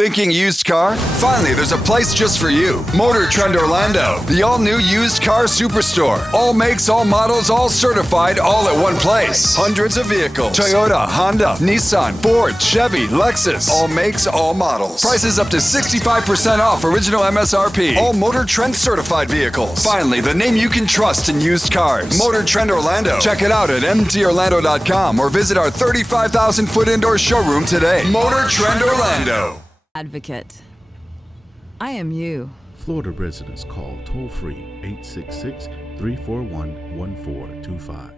Thinking used car? Finally, there's a place just for you. Motor Trend Orlando, the all-new used car superstore. All makes, all models, all certified, all at one place. Hundreds of vehicles. Toyota, Honda, Nissan, Ford, Chevy, Lexus. All makes, all models. Prices up to 65% off original MSRP. All Motor Trend certified vehicles. Finally, the name you can trust in used cars. Motor Trend Orlando. Check it out at mtorlando.com or visit our 35,000-foot indoor showroom today. Motor Trend Orlando. Advocate. I am you. Florida residents call toll-free 866-341-1425.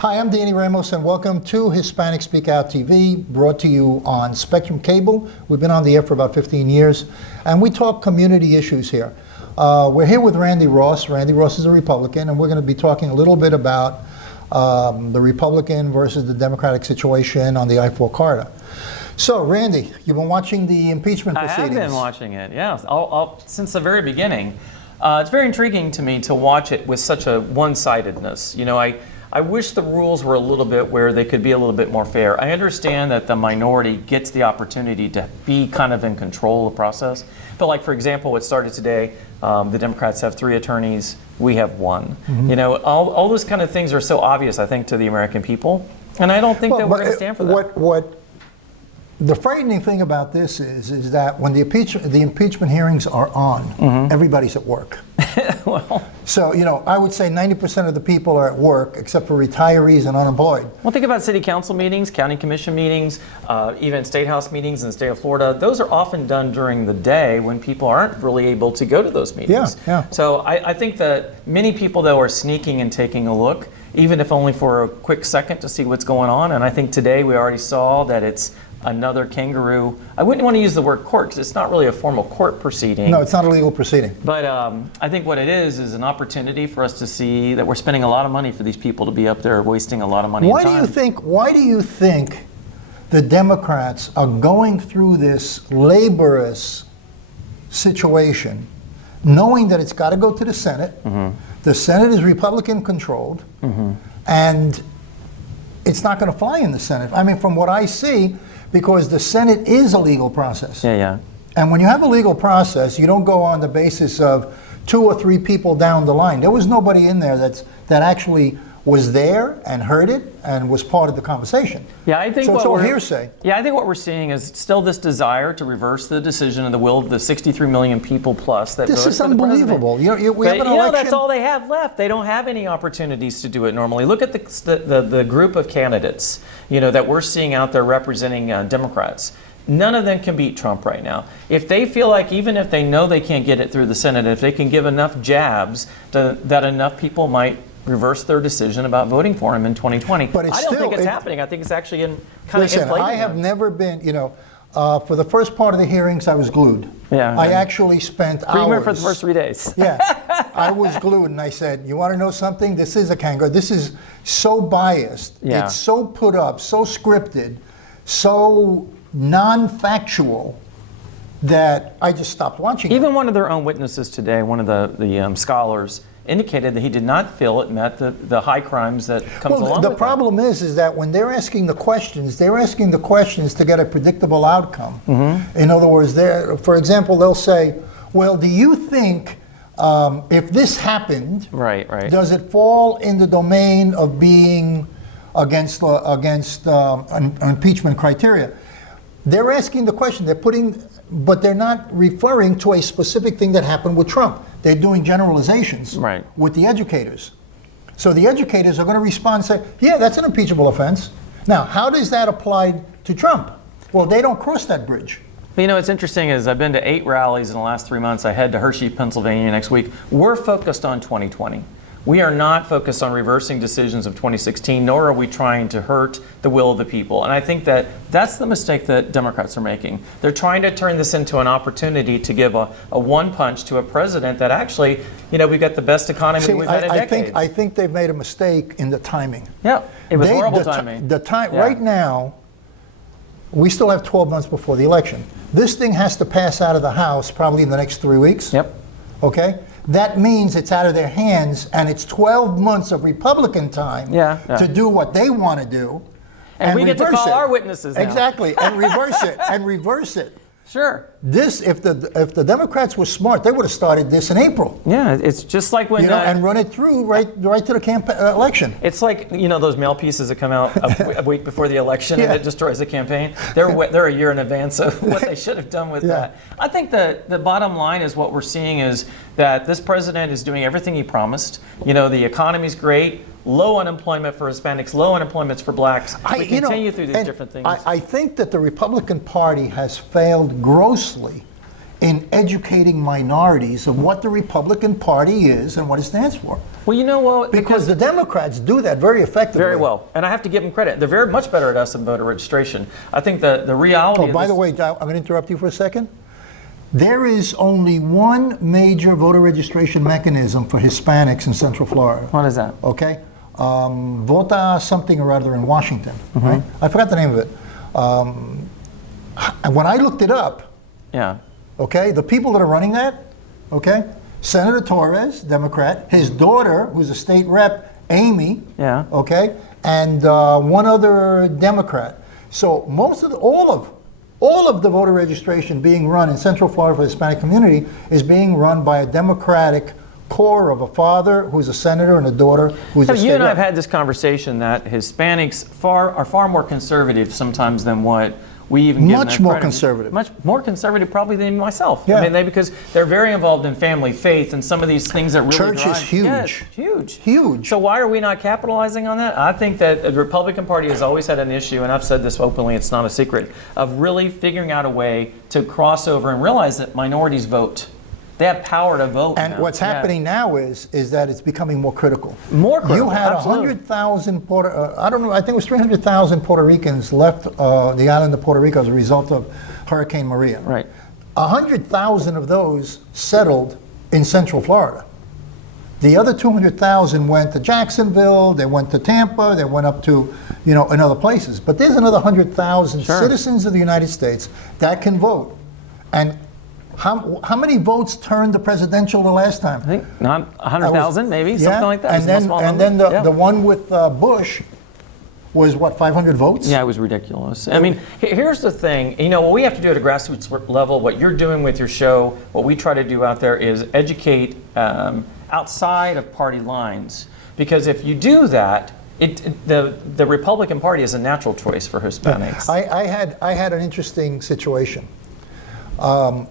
Hi, I'm Danny Ramos, and welcome to Hispanic Speak Out TV, brought to you on Spectrum Cable. We've been on the air for about 15 years, and we talk community issues here. We're here with Randy Ross. Randy Ross is a Republican, and we're going to be talking a little bit about the Republican versus the Democratic situation on the I-4 corridor. So, Randy, you've been watching the impeachment proceedings. I have been watching it, yes, since the very beginning. It's very intriguing to me to watch it with such a one-sidedness. You know, I wish the rules were a little bit where they could be a little bit more fair. I understand that the minority gets the opportunity to be kind of in control of the process. But like, for example, what started today, the Democrats have 3 attorneys, we have 1. Mm-hmm. You know, all those kind of things are so obvious, I think, to the American people. And I don't think that we're going to stand for that. The frightening thing about this is that when the impeachment hearings are on, mm-hmm. everybody's at work. Well, so, you know, I would say 90% of the people are at work, except for retirees and unemployed. Well, think about city council meetings, county commission meetings, even state house meetings in the state of Florida. Those are often done during the day when people aren't really able to go to those meetings. Yeah. So I think that many people, though, are sneaking and taking a look, even if only for a quick second to see what's going on. And I think today we already saw that it's another kangaroo. I wouldn't want to use the word court because it's not really a formal court proceeding. No, it's not a legal proceeding. But I think what it is an opportunity for us to see that we're spending a lot of money for these people to be up there wasting a lot of money and time. Why do you think the Democrats are going through this laborious situation, knowing that it's got to go to the Senate? Mm-hmm. The Senate is Republican controlled, mm-hmm. and it's not going to fly in the Senate. I mean, from what I see, because the Senate is a legal process. Yeah. And when you have a legal process, you don't go on the basis of 2 or 3 people down the line. There was nobody in there that actually was there and heard it and was part of the conversation. Yeah, I think so it's all hearsay. Yeah, I think what we're seeing is still this desire to reverse the decision and the will of the 63 million people plus that voted for the president. This is unbelievable. We have an election. You know, that's all they have left. They don't have any opportunities to do it normally. Look at the group of candidates, you know, that we're seeing out there representing Democrats. None of them can beat Trump right now. If they feel like, even if they know they can't get it through the Senate, if they can give enough jabs that enough people might reverse their decision about voting for him in 2020. But I don't think it's happening. I think it's actually kind of inflating. I have never been, you know, for the first part of the hearings, I was glued. Yeah. I actually spent hours. For the first 3 days. Yeah. I was glued, and I said, you want to know something? This is a kangaroo. This is so biased. Yeah. It's so put up, so scripted, so non-factual that I just stopped watching it. Even one of their own witnesses today, one of the scholars, indicated that he did not feel it met the high crimes that comes along with it. The problem is that when they're asking the questions to get a predictable outcome. Mm-hmm. In other words, for example, they'll say, well, do you think if this happened, right, does it fall in the domain of being against impeachment criteria? They're asking the question, but they're not referring to a specific thing that happened with Trump. They're doing generalizations with the educators. So the educators are going to respond and say, yeah, that's an impeachable offense. Now, how does that apply to Trump? Well, they don't cross that bridge. You know, what's interesting is I've been to 8 rallies in the last 3 months. I head to Hershey, Pennsylvania next week. We're focused on 2020. We are not focused on reversing decisions of 2016, nor are we trying to hurt the will of the people. And I think that that's the mistake that Democrats are making. They're trying to turn this into an opportunity to give a one punch to a president that actually, we've got the best economy we've had in decades. I think they've made a mistake in the timing. Yeah, it was horrible timing. Right now, we still have 12 months before the election. This thing has to pass out of the House probably in the next 3 weeks. Yep. Okay? That means it's out of their hands, and it's 12 months of Republican time to do what they want to do. And we get to call our witnesses now. Exactly, and reverse it. Sure. This, if the Democrats were smart, they would have started this in April. Yeah, it's just like when and run it through right to the election. It's like those mail pieces that come out a week before the election and it destroys the campaign. They're a year in advance of what they should have done with that. I think the bottom line is what we're seeing is that this president is doing everything he promised. The economy's great. Low unemployment for Hispanics, low unemployment for blacks. We continue through these different things. I think that the Republican Party has failed grossly in educating minorities of what the Republican Party is and what it stands for. Well, because the Democrats do that very effectively. Very well, and I have to give them credit. They're very much better at us than voter registration. I think the reality. Oh, by the way, I'm going to interrupt you for a second. There is only one major voter registration mechanism for Hispanics in Central Florida. What is that? Okay. Vota something or other in Washington, right? I forgot the name of it. And when I looked it up, okay, the people that are running that, okay, Senator Torres, Democrat, his daughter, who's a state rep, Amy, okay, and one other Democrat. So all of the voter registration being run in Central Florida for the Hispanic community is being run by a Democratic core of a father who's a senator and a daughter who's a state You and I rep. have had this conversation that Hispanics are far more conservative sometimes than what we even give them Much more credit. conservative. Much more conservative probably than myself. Yeah. I mean, because they're very involved in family faith and some of these things that really Church drive. is huge. Yes, huge. Huge. So why are we not capitalizing on that? I think that the Republican Party has always had an issue, and I've said this openly, it's not a secret, of really figuring out a way to cross over and realize that minorities vote. They have power to vote. And now. what's happening now is that it's becoming more critical. More critical. You had 100,000 I don't know, I think it was 300,000 Puerto Ricans left the island of Puerto Rico as a result of Hurricane Maria. Right. 100,000 of those settled in Central Florida. The other 200,000 went to Jacksonville, they went to Tampa, they went up to, in other places. But there's another 100,000 citizens of the United States that can vote. And how many votes turned the presidential the last time? I think 100,000 maybe, something like that. And then the one with Bush was what, 500 votes? Yeah, it was ridiculous. I mean, here's the thing. What we have to do at a grassroots level, what you're doing with your show, what we try to do out there is educate outside of party lines. Because if you do that, the Republican Party is a natural choice for Hispanics. I had an interesting situation. My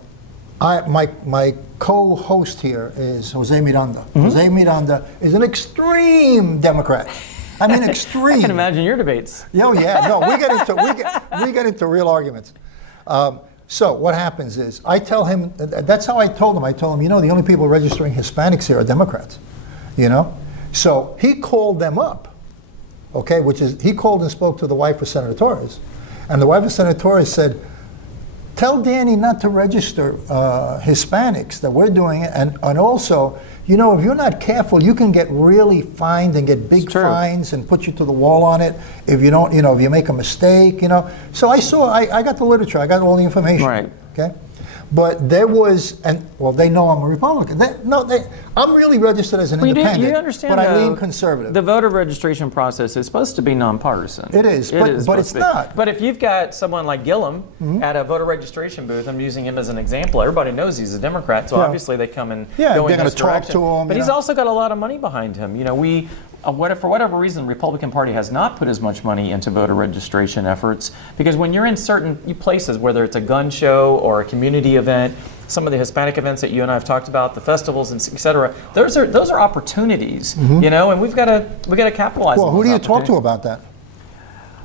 co-host here is Jose Miranda. Jose Miranda is an extreme Democrat. I mean, extreme. I can imagine your debates. Oh yeah, no, we get into real arguments. So what happens is, I tell him, that's how I told him. I told him, the only people registering Hispanics here are Democrats. So he called them up. Okay, he called and spoke to the wife of Senator Torres, and the wife of Senator Torres said, tell Danny not to register Hispanics, that we're doing it. And also, if you're not careful, you can get really fined and get big fines and put you to the wall on it if you don't, if you make a mistake, So I got the literature, I got all the information. Right. Okay. But there was, they know I'm a Republican. I'm really registered as an independent, you understand, but I lean conservative. The voter registration process is supposed to be nonpartisan. It is, but it's not. But if you've got someone like Gillum at a voter registration booth, I'm using him as an example, everybody knows he's a Democrat, so obviously they come and go in this direction. They're going to talk to him. But he's also got a lot of money behind him. For whatever reason, the Republican Party has not put as much money into voter registration efforts, because when you're in certain places, whether it's a gun show or a community event, some of the Hispanic events that you and I have talked about, the festivals and et cetera, those are opportunities, and we've got to capitalize on those. Well, who do you talk to about that?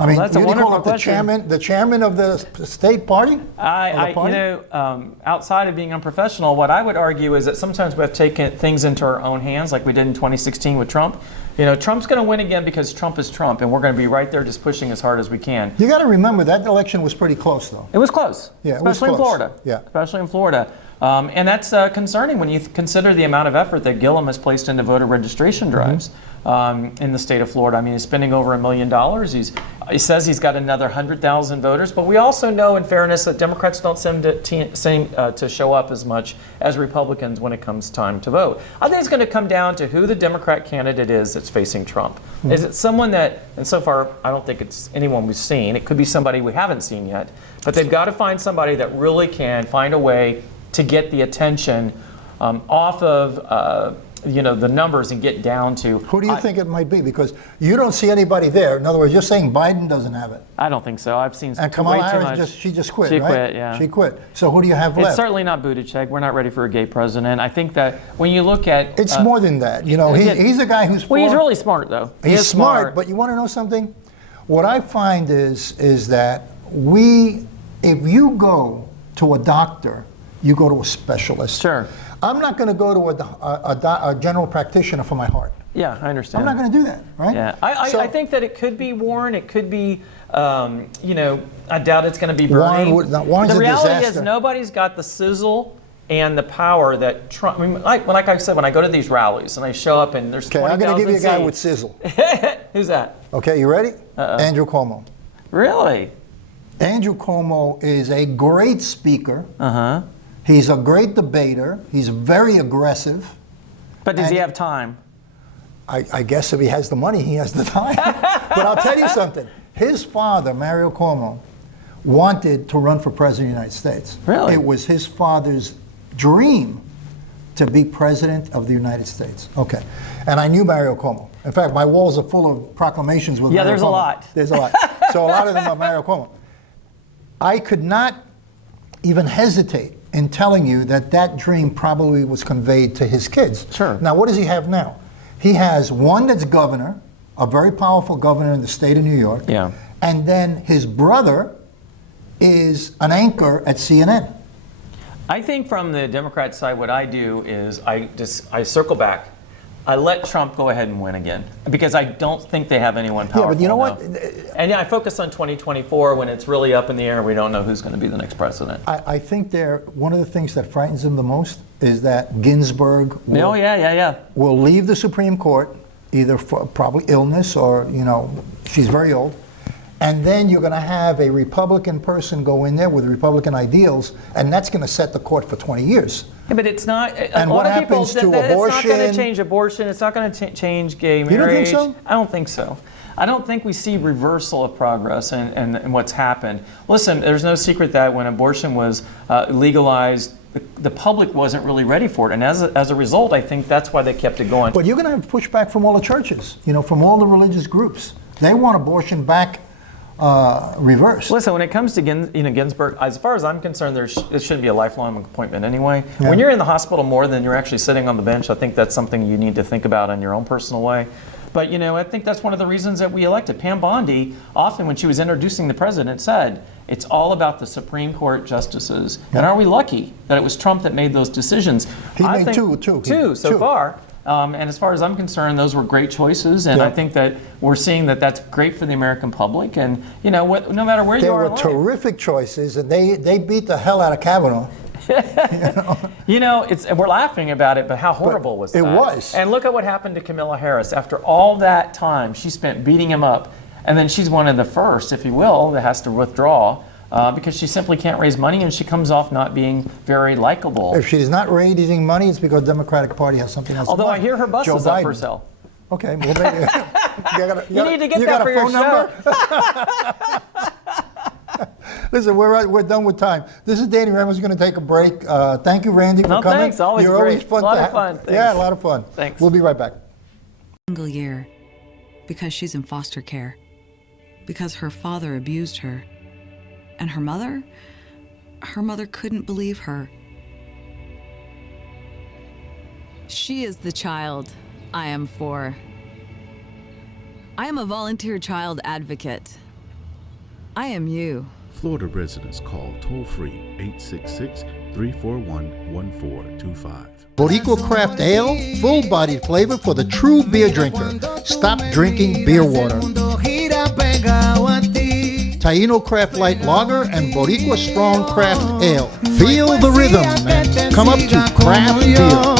I mean, that's a you wonderful call it question. the chairman of the state party? Outside of being unprofessional, what I would argue is that sometimes we have to take things into our own hands, like we did in 2016 with Trump. Trump's going to win again because Trump is Trump, and we're going to be right there just pushing as hard as we can. You got to remember that election was pretty close, though. It was close, Yeah, especially in Florida. Yeah, especially in Florida. And that's concerning when you consider the amount of effort that Gillum has placed into voter registration drives in the state of Florida. I mean, he's spending over $1 million. He says he's got another 100,000 voters, but we also know, in fairness, that Democrats don't seem to show up as much as Republicans when it comes time to vote. I think it's going to come down to who the Democrat candidate is that's facing Trump. Is it someone that, and so far, I don't think it's anyone we've seen. It could be somebody we haven't seen yet, but they've got to find somebody that really can find a way to get the attention off of the numbers and get down to. Who do you think it might be? Because you don't see anybody there. In other words, you're saying Biden doesn't have it. I don't think so. I've seen And way Kamala too Harris, much. she just quit, She right? quit, yeah. She quit. So who do you have It's left? certainly not Buttigieg. We're not ready for a gay president. I think that when you look at... It's more than that. He's a guy who's for... Well, he's really smart, though. He's smart, but you want to know something? What I find is that if you go to a doctor, you go to a specialist. Sure. I'm not going to go to a general practitioner for my heart. Yeah, I understand. I'm not going to do that, right? Yeah, I think that it could be Warren. It could be, I doubt it's going to be Bernie. Warren's the a reality disaster. is nobody's got the sizzle and the power that Trump. I mean, like I said, when I go to these rallies and I show up and there's 20,000 I'm going to give you a guy seats. with sizzle. Who's that? Okay, you ready? Andrew Cuomo. Really? Andrew Cuomo is a great speaker. Uh-huh. He's a great debater. He's very aggressive. But does he have time? I guess if he has the money, he has the time. But I'll tell you something. His father, Mario Cuomo, wanted to run for president of the United States. Really? It was his father's dream to be president of the United States. Okay. And I knew Mario Cuomo. In fact, my walls are full of proclamations with Mario Cuomo. There's a lot. There's a lot. So a lot of them are Mario Cuomo. I could not even hesitate in telling you that dream probably was conveyed to his kids. Sure. Now, what does he have now? He has one that's governor, a very powerful governor in the state of New York. Yeah. And then his brother is an anchor at CNN. I think from the Democrat side, what I do is I circle back. I let Trump go ahead and win again because I don't think they have anyone powerful. Yeah, but you know enough. what? And I focus on 2024 when it's really up in the air and we don't know who's going to be the next president. I think one of the things that frightens him the most is that Ginsburg will leave the Supreme Court, either for probably illness or, she's very old. And then you're going to have a Republican person go in there with Republican ideals, and that's going to set the court for 20 years. Yeah, but it's not. And what happens to abortion? It's not going to change abortion. It's not going to change gay marriage. You don't think so? I don't think so. I don't think we see reversal of progress and what's happened. Listen, there's no secret that when abortion was legalized, the public wasn't really ready for it. And as a result, I think that's why they kept it going. But you're going to have pushback from all the churches, from all the religious groups. They want abortion back reversed. Listen, when it comes to Ginsburg, as far as I'm concerned, it shouldn't be a lifelong appointment anyway. Yeah. When you're in the hospital more than you're actually sitting on the bench, I think that's something you need to think about in your own personal way. But I think that's one of the reasons that we elected. Pam Bondi, often when she was introducing the president, said, it's all about the Supreme Court justices. Yeah. And are we lucky that it was Trump that made those decisions? He made two. Two so far. And as far as I'm concerned, those were great choices, and I think that we're seeing that that's great for the American public. And no matter where you are, they were terrific choices, and they beat the hell out of Kavanaugh. We're laughing about it, but how horrible was that? It was. And look at what happened to Kamala Harris. After all that time she spent beating him up, and then she's one of the first, if you will, that has to withdraw. Because she simply can't raise money and she comes off not being very likable. If she's not raising money, it's because the Democratic Party has something else. Although I hear her bus is up for sale. Okay, well maybe you need to get that for your show. Listen, we're done with time. This is Danny Ramos. Going to take a break. Thank you, Randy, for coming. Thanks. Always You're great. always fun. A lot of fun. Thanks. Yeah, a lot of fun. Thanks. We'll be right back. Single year because she's in foster care, because her father abused her. And her mother couldn't believe her. She is the child I am for. I am a volunteer child advocate. I am you. Florida residents call toll-free 866-341-1425. Boricua Craft Ale, full-bodied flavor for the true beer drinker. Stop drinking beer water. Taino Craft Light Lager and Boricua Strong Craft Ale. Feel the rhythm and come up to craft beer.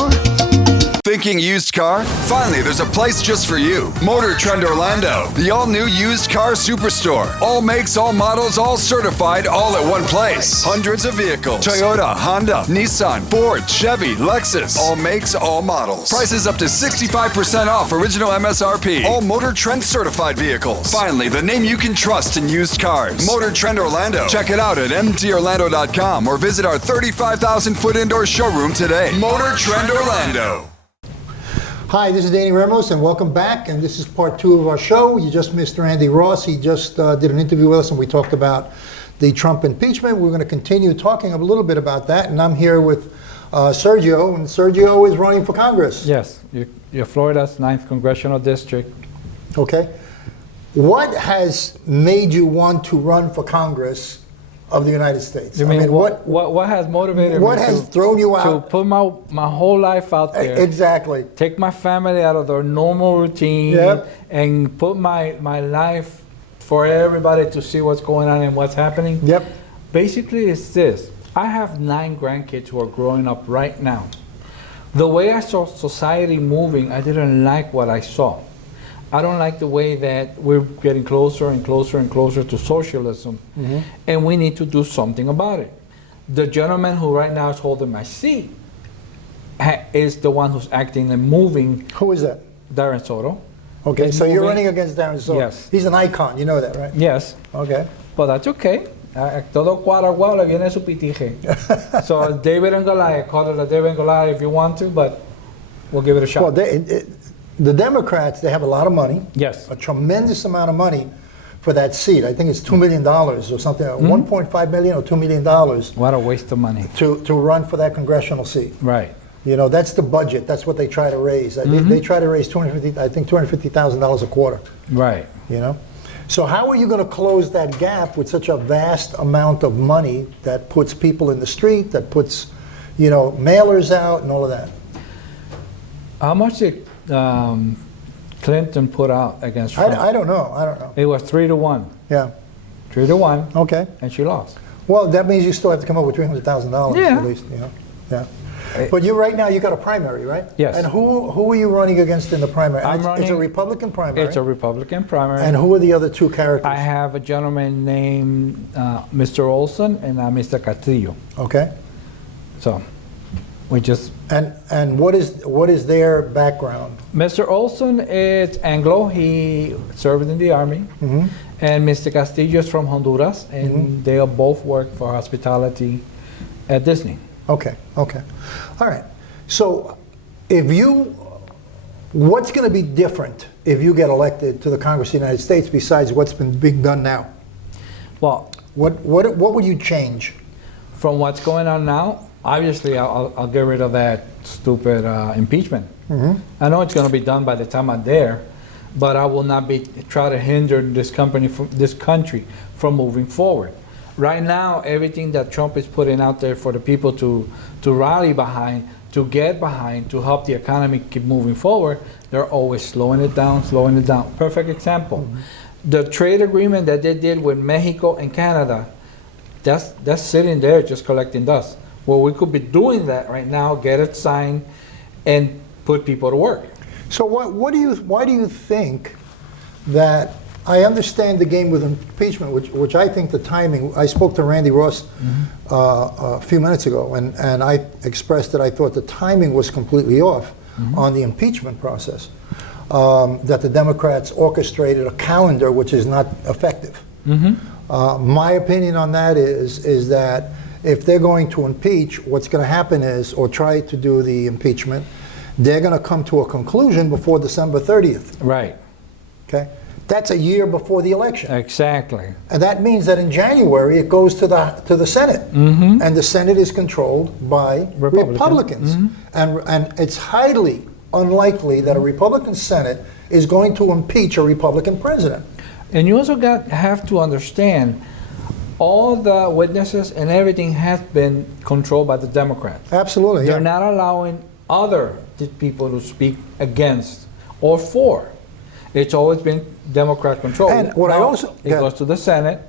Thinking used car? Finally, there's a place just for you. Motor Trend Orlando, the all-new used car superstore. All makes, all models, all certified, all at one place. Hundreds of vehicles. Toyota, Honda, Nissan, Ford, Chevy, Lexus. All makes, all models. Prices up to 65% off original MSRP. All Motor Trend certified vehicles. Finally, the name you can trust in used cars. Motor Trend Orlando. Check it out at mtorlando.com or visit our 35,000-foot indoor showroom today. Motor Trend Orlando. Hi, this is Danny Ramos, and welcome back. And this is part 2 of our show. You just missed Randy Ross. He just did an interview with us, and we talked about the Trump impeachment. We're going to continue talking a little bit about that. And I'm here with Sergio, and Sergio is running for Congress. Yes, you're Florida's 9th Congressional District. Okay. What has made you want to run for Congress of the United States? I mean, what has motivated what me has thrown you to out? put my whole life out there? Exactly. Take my family out of their normal routine. Yep. And put my life for everybody to see what's going on and what's happening. Yep. Basically, it's this. I have 9 grandkids who are growing up right now. The way I saw society moving, I didn't like what I saw. I don't like the way that we're getting closer and closer and closer to socialism, and we need to do something about it. The gentleman who right now is holding my seat is the one who's acting and moving. Who is that? Darren Soto. Okay, Is so you're moving. running against Darren Soto. Yes. He's an icon, you know that, right? Yes, Okay. but that's okay. Todo cuadra igual, le viene su pitije. So David and Goliath, call it a David and Goliath if you want to, but we'll give it a shot. Well, the Democrats, they have a lot of money. Yes. A tremendous amount of money for that seat. I think it's $2 million or something, $1.5 million or $2 million What a waste of money. to run for that congressional seat. Right. You know, that's the budget. That's what they try to raise. They try to raise $250,000 a quarter, Right. you know? So how are you going to close that gap with such a vast amount of money that puts people in the street, that puts, you know, mailers out and all of that? How much did Clinton put out against Trump? I don't know. I don't know. It was 3-1. Yeah. 3-1, Okay. and she lost. Well, that means you still have to come up with $300,000 Yeah. at least, you know? Yeah. But you right now, you got a primary, right? Yes. And who are you running against in the primary? I'm It's a running- Republican primary. It's a Republican primary. And who are the other 2 characters? I have a gentleman named Mr. Olson and Mr. Castillo. Okay. So we just And what is their background? Mr. Olson is Anglo. He served in the army, and Mr. Castillo is from Honduras, and they both work for hospitality at Disney. Okay. Okay. All right. So, what's going to be different if you get elected to the Congress of the United States besides what's been being done now? Well, What would you change? from what's going on now, obviously I'll get rid of that stupid impeachment. I know it's going to be done by the time I'm there, but I will not try to hinder this country from moving forward. Right now, everything that Trump is putting out there for the people to rally behind, to get behind, to help the economy keep moving forward, they're always slowing it down. Perfect example. The trade agreement that they did with Mexico and Canada, that's sitting there just collecting dust. Well, we could be doing that right now, get it signed, and put people to work. So why do you think that? I understand the game with impeachment, which I think the timing. I spoke to Randy Ross a few minutes ago, and I expressed that I thought the timing was completely off on the impeachment process. That the Democrats orchestrated a calendar which is not effective. My opinion on that is that if they're going to impeach, what's going to happen is, or try to do the impeachment, they're going to come to a conclusion before December 30th. Right. Okay? That's a year before the election. Exactly. And that means that in January it goes to the Senate. And the Senate is controlled by Republicans. And it's highly unlikely that a Republican Senate is going to impeach a Republican president. And you also have to understand all the witnesses and everything has been controlled by the Democrats. Absolutely, They're yeah. not allowing other people to speak against or for. It's always been Democrat control. And what I Now, also- it yeah. goes to the Senate.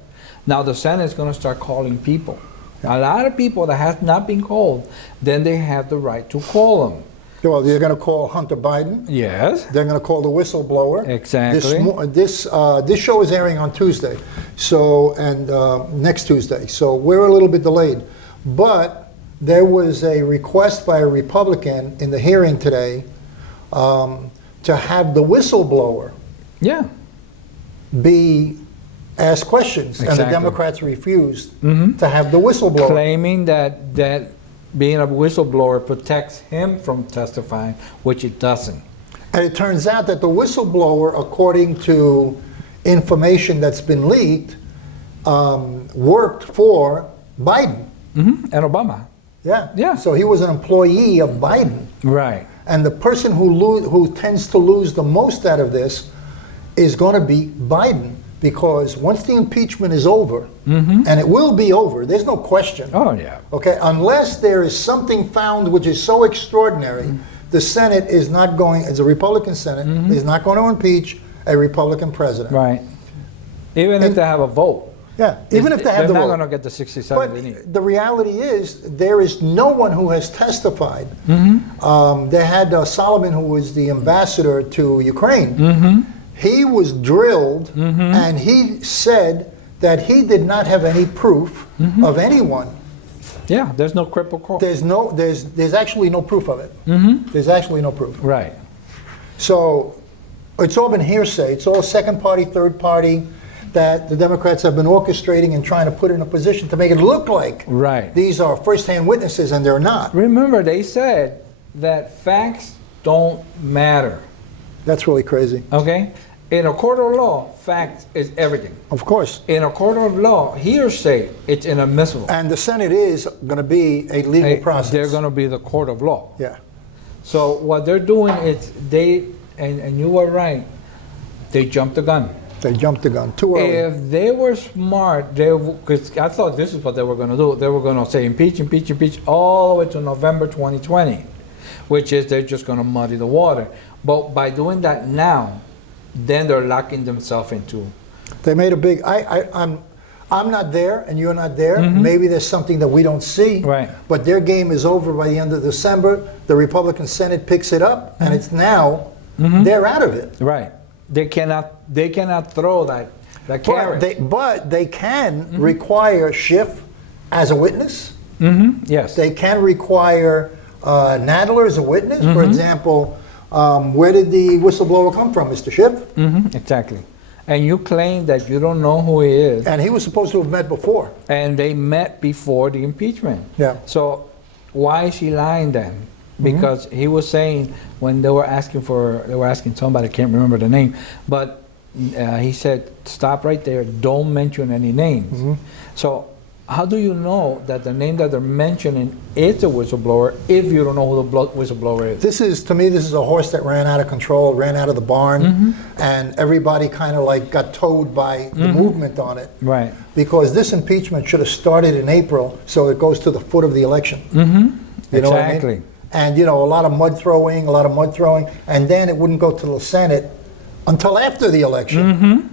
Now the Senate is going to start calling people. A lot of people that have not been called, then they have the right to call them. Well, they're going to call Hunter Biden. Yes. They're going to call the whistleblower. Exactly. This show is airing on Tuesday, so next Tuesday. So we're a little bit delayed, but there was a request by a Republican in the hearing today to have the whistleblower Yeah. be asked questions, and the Exactly. Democrats refused to have the whistleblower. Claiming that being a whistleblower protects him from testifying, which it doesn't. And it turns out that the whistleblower, according to information that's been leaked, worked for Biden. And Obama. Yeah. Yeah. So he was an employee of Biden. Right. And the person who tends to lose the most out of this is going to be Biden, because once the impeachment is over, and it will be over, there's no question. Oh, yeah. Okay, unless there is something found which is so extraordinary, the Senate is not going, as a Republican Senate, is not going to impeach a Republican president. Right. Even if they have a vote. Yeah, even if they have the they're vote. not going to get the 67 they need. But the reality is, there is no one who has testified. They had Solomon, who was the ambassador to Ukraine. He was drilled, and he said that he did not have any proof of anyone. Yeah, there's no cripple court. There's actually no proof of it. There's actually no proof. Right. So it's all been hearsay. It's all second party, third party that the Democrats have been orchestrating and trying to put in a position to make it look like Right. these are first-hand witnesses, and they're not. Remember, they said that facts don't matter. That's really crazy. Okay? In a court of law, facts is everything. Of course. In a court of law, hearsay, it's inadmissible. And the Senate is going to be a legal process. They're going to be the court of law. Yeah. So what they're doing is and you were right, they jumped the gun. They jumped the gun too early. If they were smart, because I thought this is what they were going to do. They were going to say impeach, impeach, impeach all the way to November 2020, which is they're just going to muddy the water. But by doing that now, then they're locking themselves into. They made a big. I'm not there, and you're not there. Maybe there's something that we don't see. Right. But their game is over by the end of December. The Republican Senate picks it up, and it's now they're out of it. Right. They cannot throw that carrot. But they can require Schiff as a witness. Yes. They can require Nadler as a witness. For example, where did the whistleblower come from, Mr. Schiff? Exactly. And you claim that you don't know who he is. And he was supposed to have met before. And they met before the impeachment. Yeah. So why is he lying then? Because he was saying when they were asking somebody, I can't remember the name, but he said, stop right there, don't mention any names. So how do you know that the name that they're mentioning is a whistleblower if you don't know who the whistleblower is? To me, this is a horse that ran out of control, ran out of the barn, and everybody kind of like got towed by the movement on it. Right. Because this impeachment should have started in April, so it goes to the foot of the election. You know what I mean? And a lot of mud throwing, and then it wouldn't go to the Senate until after the election.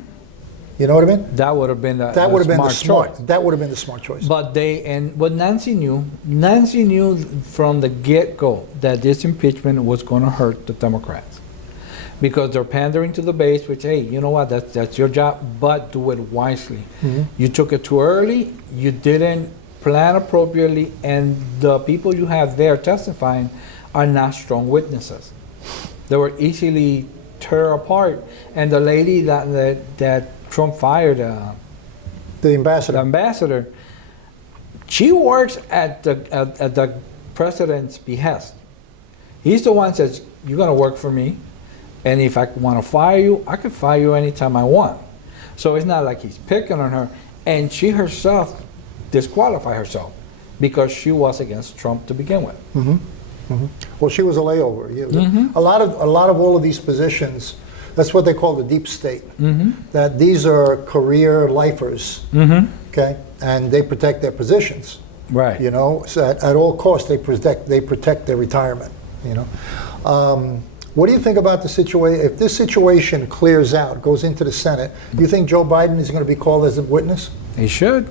You know what I mean? That would have been the That would have been the smart smart. choice. That would have been the smart choice. But what Nancy knew from the get-go that this impeachment was going to hurt the Democrats, because they're pandering to the base, which, hey, you know what, that's your job, but do it wisely. You took it too early. You didn't plan appropriately, and the people you have there testifying are not strong witnesses. They were easily tear apart. And the lady that Trump fired, The ambassador. the ambassador, she works at the president's behest. He's the one that says, you're going to work for me, and if I want to fire you, I can fire you anytime I want. So it's not like he's picking on her. And she herself disqualified herself because she was against Trump to begin with. Well, she was a layover. A lot of all of these positions, That's what they call the deep state. That these are career lifers, okay, and they protect their positions. Right. You know, so at all costs they protect their retirement. You know, what do you think about the situation? If this situation clears out, goes into the Senate, do you think Joe Biden is going to be called as a witness? He should.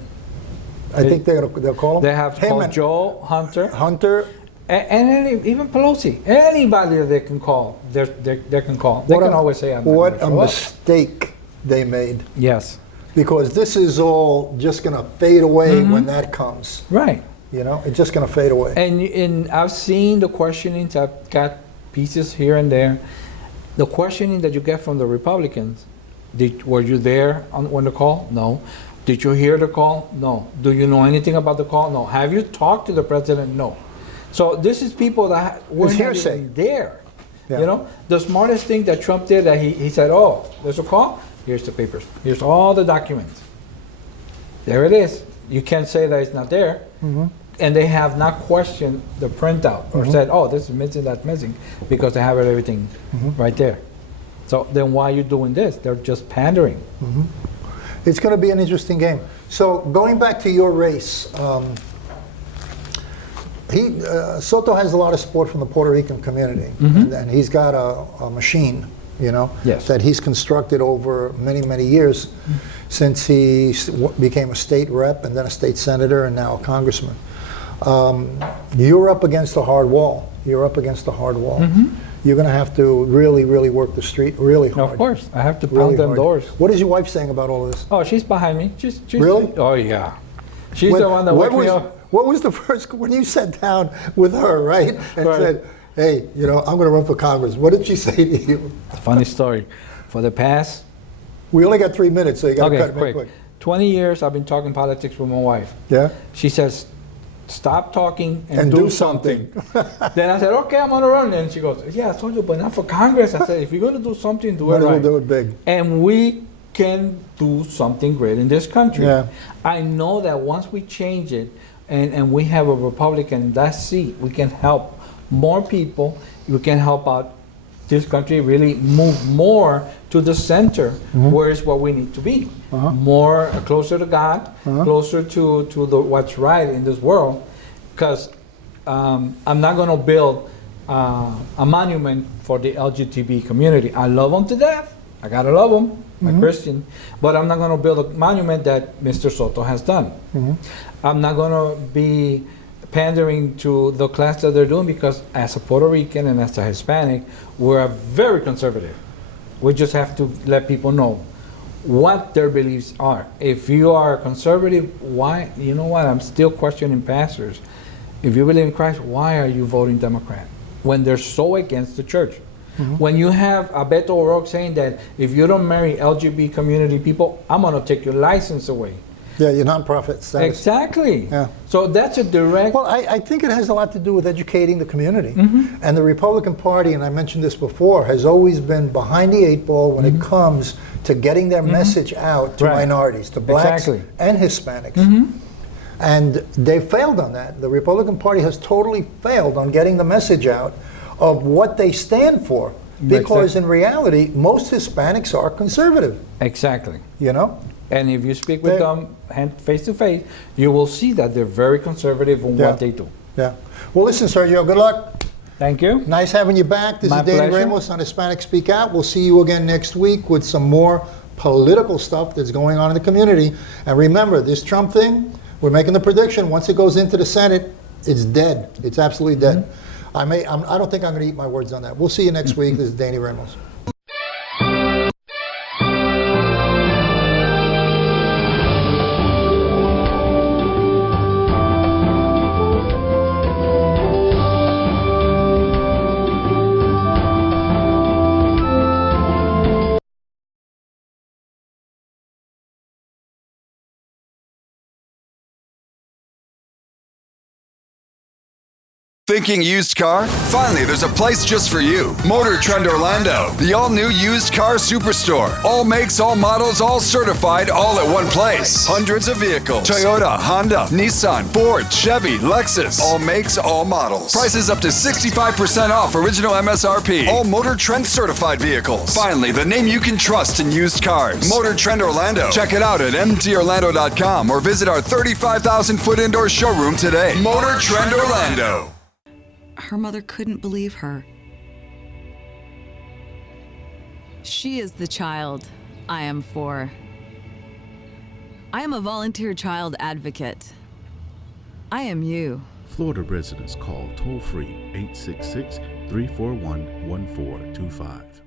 I think they'll call him. They have Him called and Joe, Hunter, and even Pelosi. Anybody that they can call, they can call. They can always say, I'm not what gonna a show up. mistake they made. Yes. Because this is all just going to fade away when that comes. Right. You know, it's just going to fade away. And I've seen the questionings. I've got pieces here and there. The questioning that you get from the Republicans, were you there on the call? No. Did you hear the call? No. Do you know anything about the call? No. Have you talked to the president? No. So this is people that were not hearsay. even there. Yeah. You know, the smartest thing that Trump did, that he said, oh, there's a call? Here's the papers. Here's all the documents. There it is. You can't say that it's not there. And they have not questioned the printout or said, oh, this is missing, that's missing, because they have everything right there. So then why are you doing this? They're just pandering. It's going to be an interesting game. So going back to your race, Soto has a lot of support from the Puerto Rican community, and he's got a machine, you know, that he's constructed over many, many years since he became a state rep and then a state senator and now a congressman. You're up against a hard wall. You're up against a hard wall. You're going to have to really, really work the street really hard. Of course, I have to pound Really them hard. doors. What is your wife saying about all of this? Oh, she's behind me. She's Really? Oh yeah, she's the one that wakes me up. What was the first, when you sat down with her, right, and Right. said, hey, you know, I'm going to run for Congress, what did she say to you? Funny story. For the past, We only got 3 minutes, so you got to okay, cut it quick. 20 years I've been talking politics with my wife. Yeah? She says, stop talking and, And do do something. Then I said, okay, I'm gonna run. And she goes, yeah, I told you, but not for Congress. I said, if you're gonna do something, do Might it as well right. do it big. And we can do something great in this country. Yeah. I know that once we change it and we have a Republican in that seat, we can help more people. We can help out this country really move more to the center, where is what we need to be. More closer to God, closer to what's right in this world. Because I'm not going to build a monument for the LGBT community. I love them to death. I got to love them. I'm a Christian. But I'm not going to build a monument that Mr. Soto has done. I'm not going to be pandering to the class that they're doing, because as a Puerto Rican and as a Hispanic, we're very conservative. We just have to let people know what their beliefs are. If you are conservative, why? You know what? I'm still questioning pastors. If you believe in Christ, why are you voting Democrat when they're so against the church? When you have Beto O'Rourke saying that if you don't marry LGBT community people, I'm going to take your license away. Yeah, your nonprofit status. Exactly. Yeah. So that's a direct. Well, I think it has a lot to do with educating the community. And the Republican Party, and I mentioned this before, has always been behind the 8 ball when it comes to getting their message out to Right. minorities, to blacks Exactly. and Hispanics. And they failed on that. The Republican Party has totally failed on getting the message out of what they stand for. Because in reality, most Hispanics are conservative, Exactly. you know? And if you speak with them face to face, you will see that they're very conservative in Yeah. what they do. Yeah. Well, listen, Sergio, good luck. Thank you. Nice having you back. This My is Danny pleasure. Ramos on Hispanic Speak Out. We'll see you again next week with some more political stuff that's going on in the community. And remember, this Trump thing, we're making the prediction, once it goes into the Senate, it's dead. It's absolutely dead. I don't think I'm going to eat my words on that. We'll see you next week. This is Danny Ramos. Thinking used car? Finally, there's a place just for you. Motor Trend Orlando, the all-new used car superstore. All makes, all models, all certified, all at one place. Hundreds of vehicles. Toyota, Honda, Nissan, Ford, Chevy, Lexus. All makes, all models. Prices up to 65% off original MSRP. All Motor Trend certified vehicles. Finally, the name you can trust in used cars. Motor Trend Orlando. Check it out at mtorlando.com or visit our 35,000-foot indoor showroom today. Motor Trend Orlando. Her mother couldn't believe her. She is the child I am for. I am a volunteer child advocate. I am you. Florida residents call toll-free 866-341-1425.